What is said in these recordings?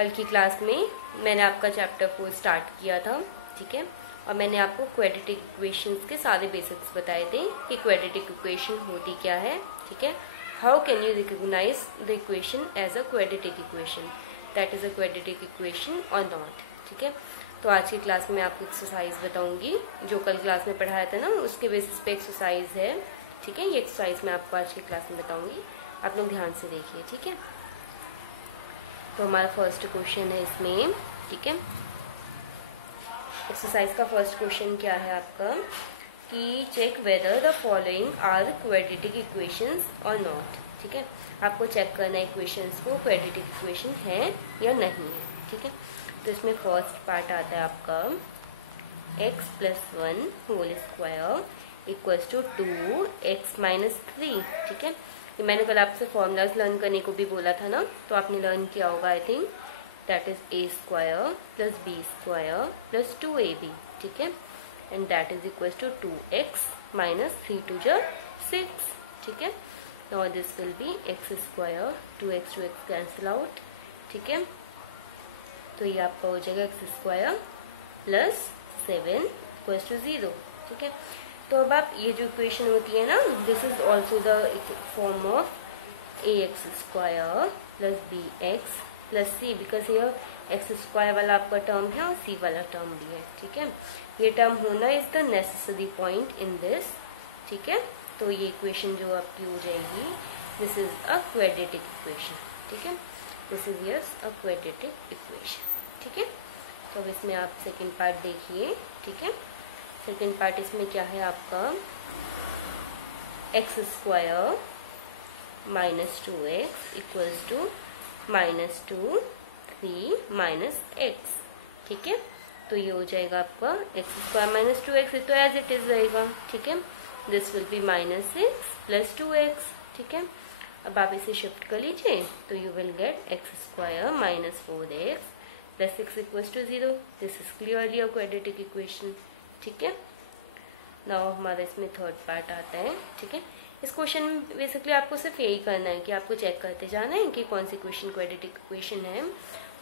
कल की क्लास में मैंने आपका चैप्टर 4 स्टार्ट किया था, ठीक है। और मैंने आपको क्वाड्रेटिक इक्वेशंस के सारे बेसिक्स बताए थे कि क्वाड्रेटिक इक्वेशन होती क्या है, ठीक है। How can you recognise the equation as a quadratic equation, that is a quadratic equation और नॉट, ठीक है। तो आज की क्लास में आपको एक्सरसाइज बताऊंगी, जो कल क्लास में पढ़ाया था ना उसके बेसिस पे एक्सरसाइज है, ठीक है। ये एक्सरसाइज मैं आपको आज की क्लास में बताऊंगी, आप लोग ध्यान से देखिए, ठीक है। तो हमारा फर्स्ट क्वेश्चन है इसमें, ठीक है। एक्सरसाइज का फर्स्ट क्वेश्चन क्या है आपका कि check whether the following are quadratic equations और नॉट, ठीक है। आपको चेक करना है इक्वेशंस को क्वाड्रेटिक इक्वेशन है या नहीं है, ठीक है। तो इसमें फर्स्ट पार्ट आता है आपका x+1 whole square equals to 2x-3, ठीक है। ये मैंने कल आपसे फॉर्मूलाज लर्न करने को भी बोला था ना, तो आपने लर्न किया होगा I think, that is a² + b² + 2ab, ठीक है। And that is equals to 2x - 3 × 2 = 6, ठीक है। Now this will be x², 2x cancel out, ठीक है। तो ये आपका हो जाएगा x² + 7 = 0, ठीक है। तो अब आप ये जो इक्वेशन होती है ना, this is also the form of ax² + bx + c, because ये x² वाला आपका टर्म है और c वाला टर्म भी है, ठीक है। ये टर्म होना is the necessary point in this, ठीक है। तो ये इक्वेशन जो आपकी हो जाएगी, this is a quadratic equation, ठीक है। This is yes a quadratic equation, ठीक है। तो अब इसमें आप सेकेंड पार्ट देखिए, ठीक है। सेकेंड पार्ट इसमें क्या है आपका x² - 2x equals to -2 3 - x, ठीक है। तो ये हो जाएगा आपका x² - 2x, तो एज इट इज रहेगा, ठीक है। दिस विल बी -6 + 2x, ठीक है। अब आप इसे शिफ्ट कर लीजिए तो you will get x² - 4x + 6 = 0। This is clearly a quadratic equation, ठीक है। नाउ हमारा इसमें थर्ड पार्ट आता है, ठीक है। इस क्वेश्चन में बेसिकली आपको सिर्फ यही करना है कि आपको चेक करते जाना है कि कौन सी इक्वेशन क्वाड्रेटिक इक्वेशन है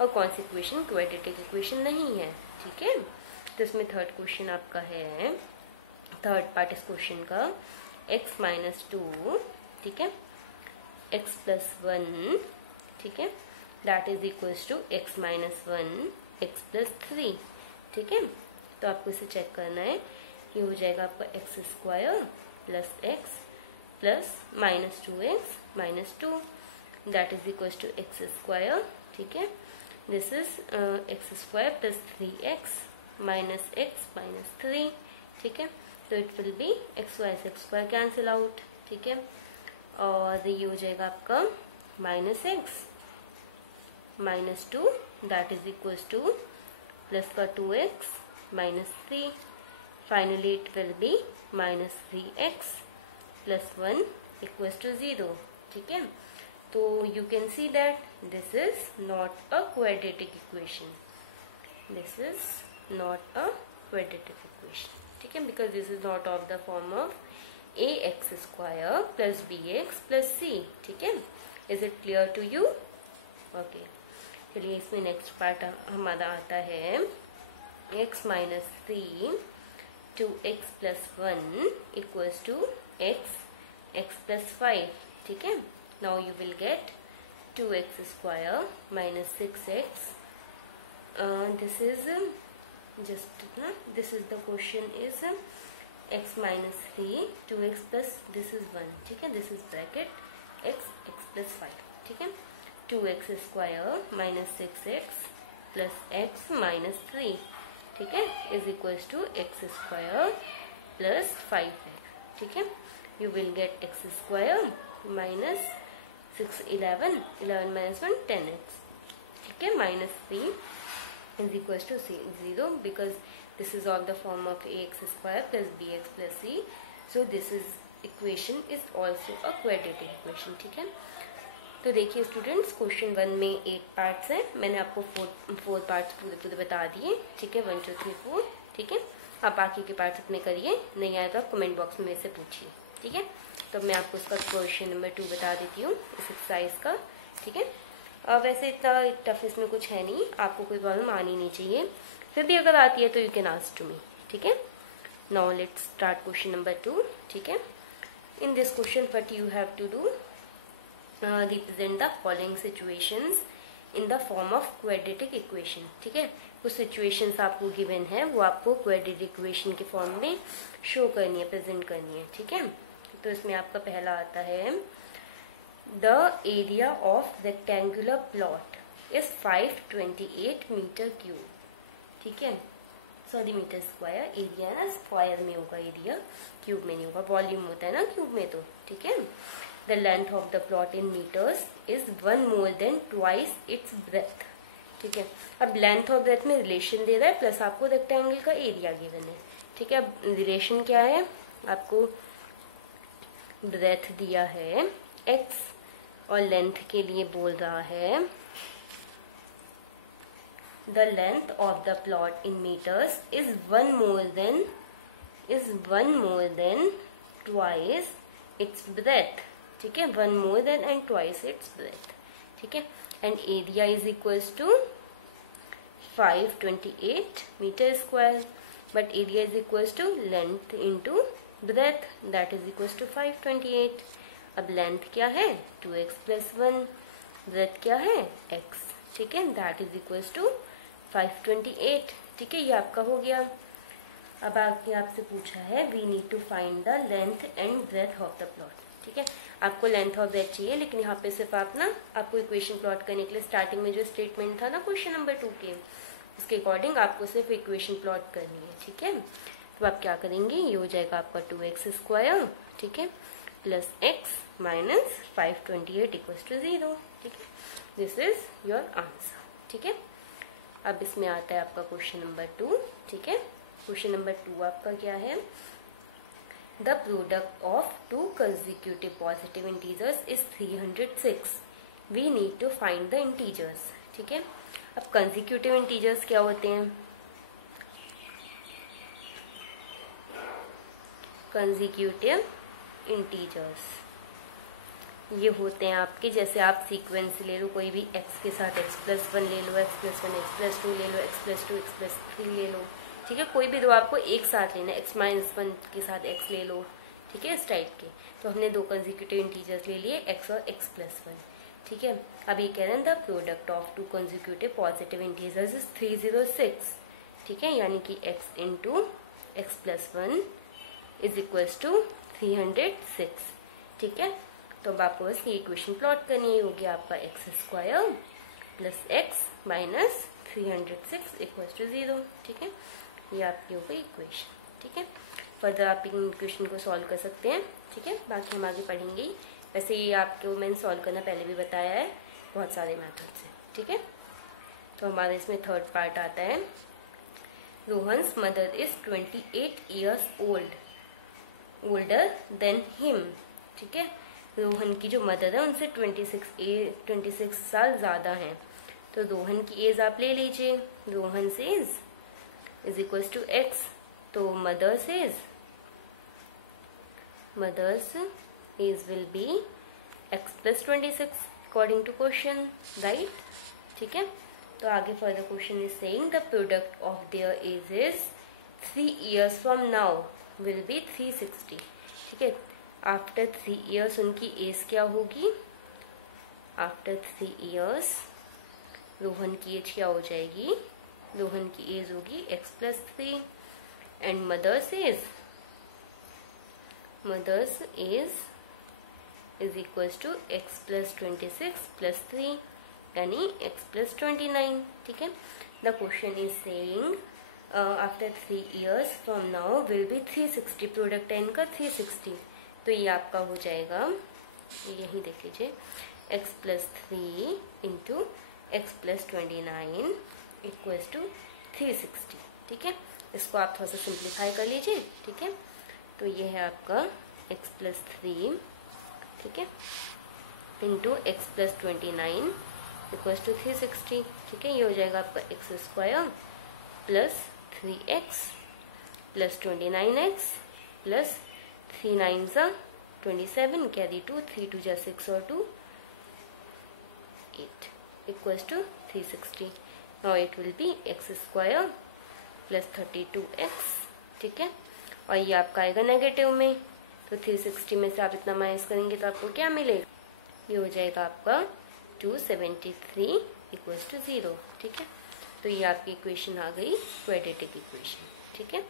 और कौन सी इक्वेशन क्वाड्रेटिक इक्वेशन नहीं है, ठीक है। तो इसमें थर्ड क्वेश्चन आपका है, थर्ड पार्ट इस क्वेश्चन का x - 2, ठीक है, x+1, ठीक है, that is equals to x - 1 x + 3, ठीक है। तो आपको इसे चेक करना है, ये हो जाएगा आपका x² + x + -2x - 2, that is equals to x², ठीक है। This is x² + 3x - x - 3, ठीक है। तो it will be x² cancel out, ठीक है। और ये हो जाएगा आपका -x - 2, that is equals two plus का 2x - 3, finally it will be -3x + 1 = 0, ठीक है। तो you can see that this is not a quadratic equation, this is not a quadratic equation, ठीक है, because this is not of the form of ax² + bx + c, ठीक है। Is it clear to you? Okay, चलिए इसमें next part हमारा आता है x - 3 2x + 1 equals to x + 5, ठीक है। Now you will get 2x² - 6x. This is just this is the question is x - 3 2x plus this is 1, ठीक है। This is bracket x + 5, ठीक है। 2x² - 6x plus x - 3, ठीक है, is equals to x² + 5x, ठीक है। You will get x² - 6 11 11 - 1 10x, ठीक है। -3 is equals to 0, because this is of the form of ax² + bx + c, so this is equation is also a quadratic equation, ठीक है। तो देखिए students, question 1 में 8 parts हैं, मैंने आपको 4 पार्ट्स पूरे बता दिए, ठीक है, 1 2 3 4, ठीक है। आप बाकी के पार्ट्स अपने करिए, नहीं आए तो आप कमेंट बॉक्स में मेरे से पूछिए, ठीक है। तो मैं आपको इसका क्वेश्चन नंबर 2 बता देती हूँ इस एक्सरसाइज का, ठीक है। वैसे इतना टफ इसमें कुछ है नहीं, आपको कोई प्रॉब्लम आनी नहीं चाहिए, फिर भी अगर आती है तो you can ask to me, ठीक है। Now let's start question number 2, ठीक है। In this question what you have to do, represent the following situations in the form of quadratic equation, ठीक है। कुछ सिचुएशंस आपको गिवन है, वो आपको क्वाड्रेटिक इक्वेशन के फॉर्म में शो करनी है, प्रेजेंट करनी है, ठीक है। तो इसमें आपका पहला आता है the area of rectangular plot is 528 metre cube, ठीक है। सॉरी मीटर स्क्वायर, एरिया ना स्क्वायर में होगा, एरिया क्यूब में नहीं होगा, वॉल्यूम होता है ना क्यूब में, तो ठीक है। The length of the plot in metres is 1 more than twice its breadth, ठीक है। अब लेंथ और ब्रेथ में रिलेशन दे रहा है, प्लस आपको रेक्टेंगल का एरिया गिवन है, ठीक है। अब रिलेशन क्या है, आपको ब्रेथ दिया है x और लेंथ के लिए बोल रहा है the length of the plot in metres is 1 more than twice its breadth, ठीक है। 1 more than and twice its breadth, ठीक है। And area is equals to 528 metre square, but area is equals to length into breadth, that is equals to 528। अब length क्या है 2x + 1, breath क्या है x, ठीक है, दैट इज इक्वल्स टू 528, ठीक है। ये आपका हो गया। अब आगे आपसे पूछा है we need to find the length and breadth of the plot, ठीक है। आपको लेंथ और ब्रेथ चाहिए, लेकिन यहाँ पे सिर्फ आप ना, आपको इक्वेशन प्लॉट करने के लिए स्टार्टिंग में जो स्टेटमेंट था ना क्वेश्चन नंबर 2 के, उसके अकॉर्डिंग आपको सिर्फ इक्वेशन प्लॉट करनी है, ठीक है। तो आप क्या करेंगे, ये हो जाएगा आपका 2x², ठीक है, plus x minus 528 equals to 0, ठीक है। दिस इज योर आंसर, ठीक है। अब इसमें आता है आपका क्वेश्चन नंबर 2, ठीक है। क्वेश्चन नंबर 2 आपका क्या है, the product of 2 consecutive positive integers is 306, we need to find the integers, ठीक है। अब कंसेक्यूटिव इंटीजर्स क्या होते हैं, कंसेक्यूटिव इंटीजर्स ये होते हैं आपके, जैसे आप सीक्वेंस ले लो कोई भी, x के साथ x+1 ले लो, x+1 x+2 ले लो, x+2 x+3 ले लो, ठीक है। कोई भी दो आपको एक साथ लेना, x-1 के साथ x ले लो, ठीक है, इस टाइप के। तो हमने 2 कंसेक्यूटिव इंटीजर्स ले लिए, x और x+1, ठीक है। अब ये कह रहे हैं the product of 2 consecutive positive integers is 306, ठीक है, यानी कि x into x+1 is equals to 306, ठीक है। तो अब आपको बस ये इक्वेशन प्लॉट करनी है, हो गया आपका x² plus x minus 306 equals to 0, ठीक है। ये आपकी हो गई इक्वेशन, ठीक है। फर्दर आप इन इक्वेशन को सॉल्व कर सकते हैं, ठीक है, बाकी हम आगे पढ़ेंगे ही। वैसे ये आपको मैंने सॉल्व करना पहले भी बताया है बहुत सारे मेथड से, ठीक है। तो हमारे इसमें थर्ड पार्ट आता है, Rohan's mother is 28 years older than him, ठीक है। रोहन की जो मदर है उनसे 26 साल ज्यादा हैं, तो रोहन की एज आप ले लीजिए, रोहन से age is equals to x, तो mother's age will be x + 26 according to question, right, ठीक है। तो आगे further question is saying the product of their ages 3 years from now will be 360, ठीक है। आफ्टर 3 years उनकी एज क्या होगी, आफ्टर 3 years रोहन की एज क्या हो जाएगी, रोहन की एज होगी x + 3 and mother's age is equals to x + 26 + 3 यानी x + 29, ठीक है। The question is saying after 3 years from now will be 360, product है इनका 360, तो ये आपका हो जाएगा, यही देख लीजिए, x + 3 into x + 29 equals to 360, ठीक है। इसको आप थोड़ा सा सिंप्लीफाई कर लीजिए, ठीक है। तो ये है आपका x + 3, ठीक है, इंटू x + 29 इक्वल्स टू 360, ठीक है। ये हो जाएगा आपका x² plus 3x plus 29x plus 3 9s 27, carry 2, 3 2 6 और 2 8, equals to 360. Now it will be x square plus 32x. ठीक है, और ये आपका आएगा नेगेटिव में, तो 360 में से आप इतना माइनस करेंगे तो आपको क्या मिलेगा, ये हो जाएगा आपका 273 इक्वल्स टू 0. ठीक है, तो ये आपकी इक्वेशन आ गई, क्वाड्रेटिक इक्वेशन. ठीक है,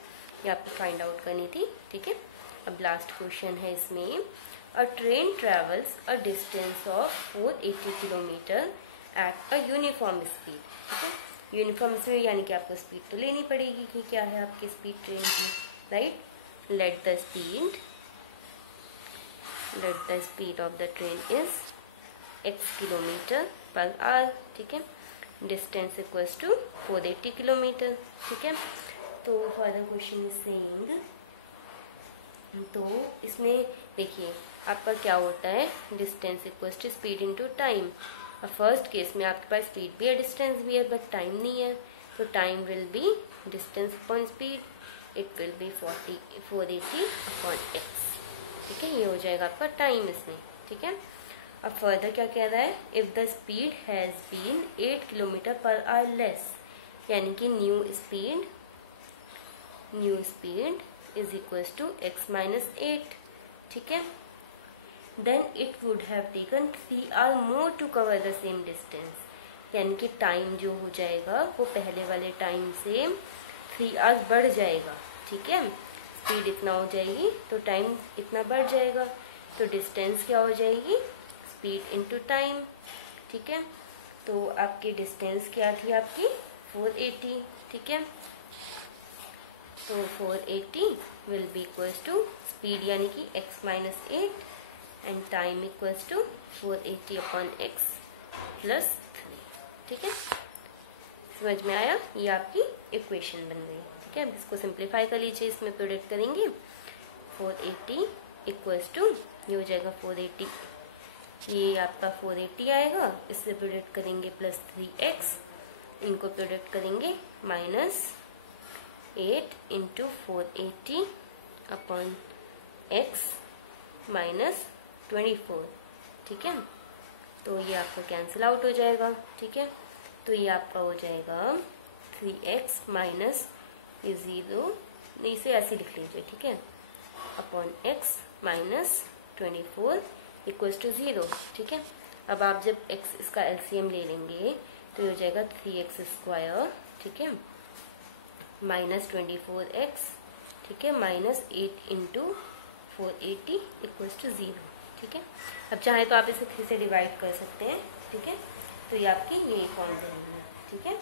ये आपको फाइंड आउट करनी थी. ठीक है, अब लास्ट क्वेश्चन है इसमें. अ train travels a distance of 480 kilometre at a uniform speed. ठीक है, यूनिफॉर्म स्पीड यानी कि आपको स्पीड तो लेनी पड़ेगी कि क्या है आपकी स्पीड ट्रेन की, right. Let the speed of the train is x kilometre per our. ठीक है, डिस्टेंस इक्वल्स टू 480 किलोमीटर. ठीक है, तो फर्दर क्वेश्चन इज सेइंग, तो इसमें देखिए आपका क्या होता है, distance equals to speed into time. First case में आपके पास स्पीड भी है डिस्टेंस भी है बट टाइम नहीं है, तो time will be distance upon speed, it will B 480 upon x. ठीक है, ये हो जाएगा आपका टाइम इसमें. ठीक है, अब फर्दर क्या कह रहा है, if the speed has been 8 kilometre per hour less, यानी कि new speed is equals to x minus 8. ठीक है, then it would have taken 3 hour more to cover the same distance, यानी कि टाइम जो हो जाएगा वो पहले वाले टाइम से 3 आवर्स बढ़ जाएगा. ठीक है, स्पीड इतना हो जाएगी तो टाइम इतना बढ़ जाएगा, तो डिस्टेंस क्या हो जाएगी, स्पीड इनटू टाइम. ठीक है, तो आपकी डिस्टेंस क्या थी आपकी 480. ठीक है, तो 480 will be equals to speed यानी कि x minus 8 and time equals to 480 upon x plus 3. ठीक है, समझ में आया, ये आपकी इक्वेशन बन गई. ठीक है, अब इसको सिंप्लीफाई कर लीजिए, इसमें प्रोडक्ट करेंगे 480 इक्वल्स टू, ये हो जाएगा 480, ये आपका 480 आएगा, इससे प्रोडक्ट करेंगे प्लस 3x, इनको प्रोडक्ट करेंगे minus 8 into 480 upon x minus 24. ठीक है, तो ये आपका कैंसिल आउट हो जाएगा. ठीक है, तो ये आपका हो जाएगा 3x माइनस ये 0, इसे ऐसे लिख लीजिए. ठीक है, upon x minus 24 equals to 0. ठीक है, अब आप जब x इसका एलसीएम ले लेंगे तो ये हो जाएगा 3x स्क्वायर. ठीक है, माइनस 24x. ठीक है, माइनस 8 इंटू 480 इक्वल्स टू 0. ठीक है, अब चाहे तो आप इसे 3 से डिवाइड कर सकते हैं. ठीक है, तो ये आपकी ये फॉर्म बनेगी. ठीक है,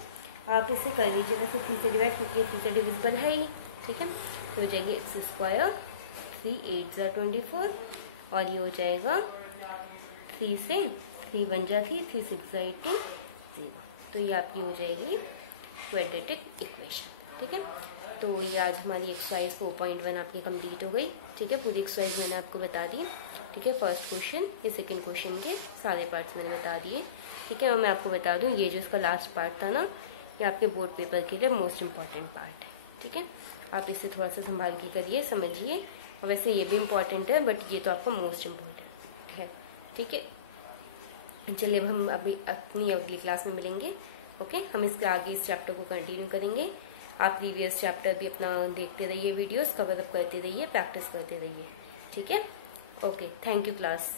आप इसे कर लीजिए वैसे 3 से डिवाइड, क्योंकि 3 से डिविजिबल है ही. ठीक है, तो हो जाएगी x स्क्वायर 3 8 जा 24, और ये हो जाएगा 3 से 3 1 जा 3 3 6 जा 18 0. तो ये आपकी हो जाएगी क्वाड्रेटिक इक्वेशन. ठीक है, तो ये आज हमारी एक्सरसाइज 4.1 आपकी कंप्लीट हो गई. ठीक है, पूरी एक्सरसाइज मैंने आपको बता दी. ठीक है, फर्स्ट क्वेश्चन ये सेकंड क्वेश्चन के सारे पार्ट्स मैंने बता दिए. ठीक है, और मैं आपको बता दूं ये जो इसका लास्ट पार्ट था ना, ये आपके बोर्ड पेपर के लिए मोस्ट इम्पॉर्टेंट पार्ट है. ठीक है, आप इसे थोड़ा सा संभाल के करिए, समझिए, और वैसे ये भी इम्पॉर्टेंट है बट ये तो आपका मोस्ट इम्पॉर्टेंट है. ठीक है, चलिए अब हम अभी अपनी अगली क्लास में मिलेंगे. ओके, हम इसके आगे इस चैप्टर को कंटिन्यू करेंगे. आप प्रीवियस चैप्टर भी अपना देखते रहिए, वीडियोस कवर अप करते रहिए, प्रैक्टिस करते रहिए. ठीक है, ओके, थैंक यू क्लास.